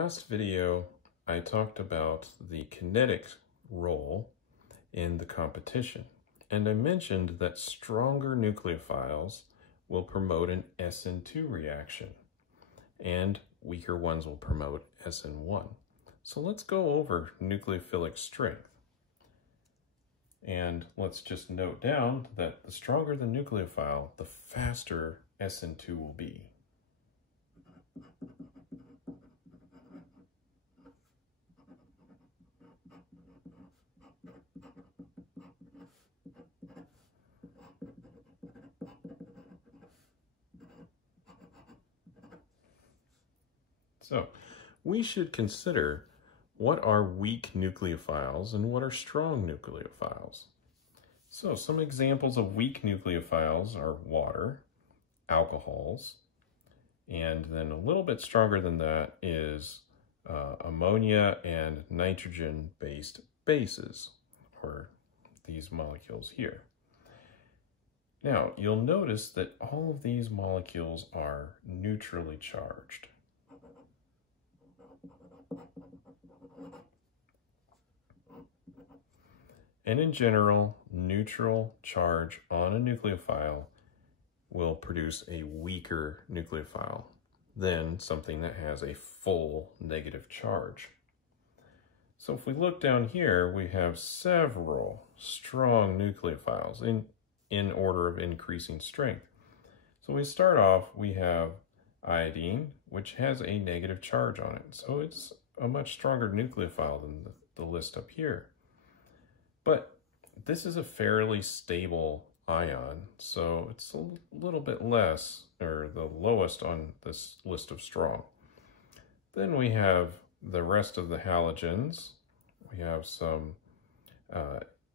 Last video, I talked about the kinetic role in the competition, and I mentioned that stronger nucleophiles will promote an SN2 reaction, and weaker ones will promote SN1. So let's go over nucleophilic strength. And let's just note down that the stronger the nucleophile, the faster SN2 will be. So we should consider what are weak nucleophiles and what are strong nucleophiles. So some examples of weak nucleophiles are water, alcohols, and then a little bit stronger than that is ammonia and nitrogen-based bases, or these molecules here. Now, you'll notice that all of these molecules are neutrally charged. And in general, neutral charge on a nucleophile will produce a weaker nucleophile than something that has a full negative charge. So if we look down here, we have several strong nucleophiles in order of increasing strength. So we start off, we have iodine, which has a negative charge on it. So it's a much stronger nucleophile than the list up here. But this is a fairly stable ion, so it's a little bit less, or the lowest on this list of strong. Then we have the rest of the halogens. We have some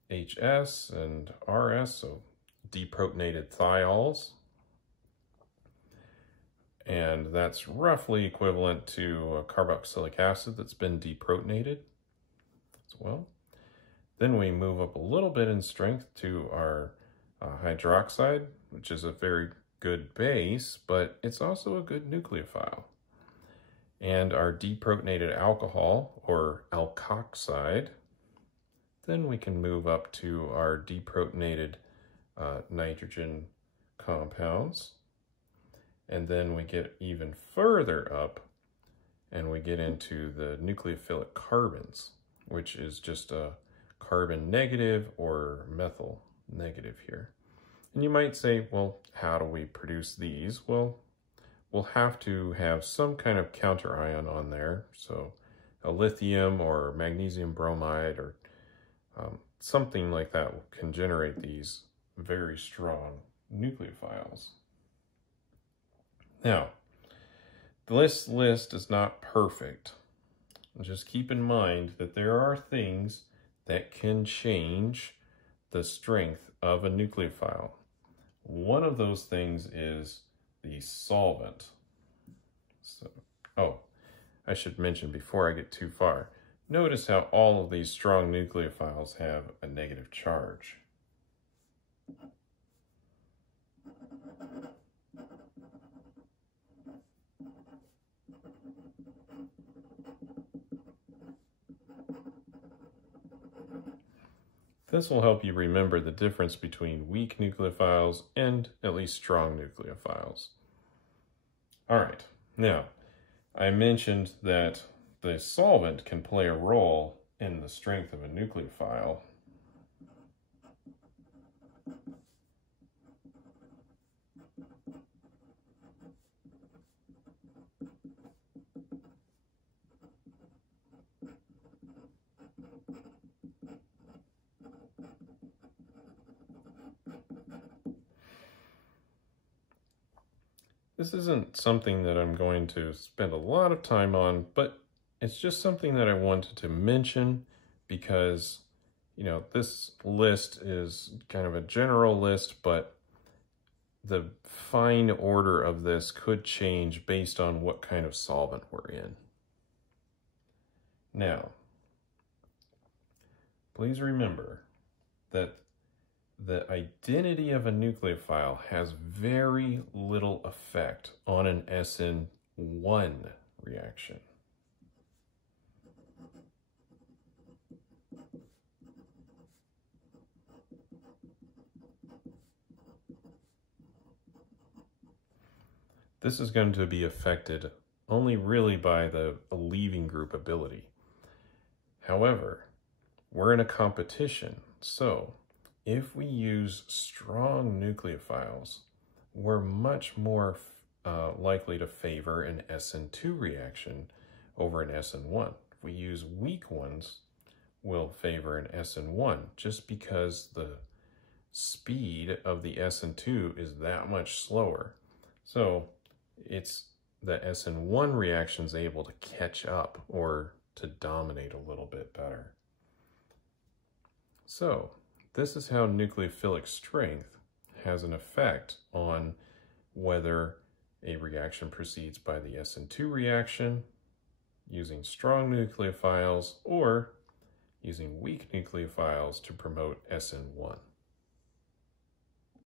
HS and RS, so deprotonated thiols. And that's roughly equivalent to carboxylic acid that's been deprotonated as well. Then we move up a little bit in strength to our hydroxide, which is a very good base, but it's also a good nucleophile. And our deprotonated alcohol, or alkoxide. Then we can move up to our deprotonated nitrogen compounds. And then we get even further up, and we get into the nucleophilic carbons, which is just a carbon negative or methyl negative here. And you might say, well, how do we produce these? Well, we'll have to have some kind of counter ion on there. So a lithium or magnesium bromide or something like that can generate these very strong nucleophiles. Now, this list is not perfect. Just keep in mind that there are things that can change the strength of a nucleophile. One of those things is the solvent. So, I should mention before I get too far, notice how all of these strong nucleophiles have a negative charge. This will help you remember the difference between weak nucleophiles and at least strong nucleophiles. All right, now I mentioned that the solvent can play a role in the strength of a nucleophile. This isn't something that I'm going to spend a lot of time on, but it's just something that I wanted to mention because, you know, this list is kind of a general list, but the fine order of this could change based on what kind of solvent we're in. Now, please remember that the identity of a nucleophile has very little effect on an SN1 reaction. this is going to be affected only really by the leaving group ability. However, we're in a competition, so if we use strong nucleophiles, we're much more likely to favor an SN2 reaction over an SN1. If we use weak ones, we'll favor an SN1 just because the speed of the SN2 is that much slower. So it's the SN1 reaction is able to catch up or to dominate a little bit better. So this is how nucleophilic strength has an effect on whether a reaction proceeds by the SN2 reaction using strong nucleophiles or using weak nucleophiles to promote SN1.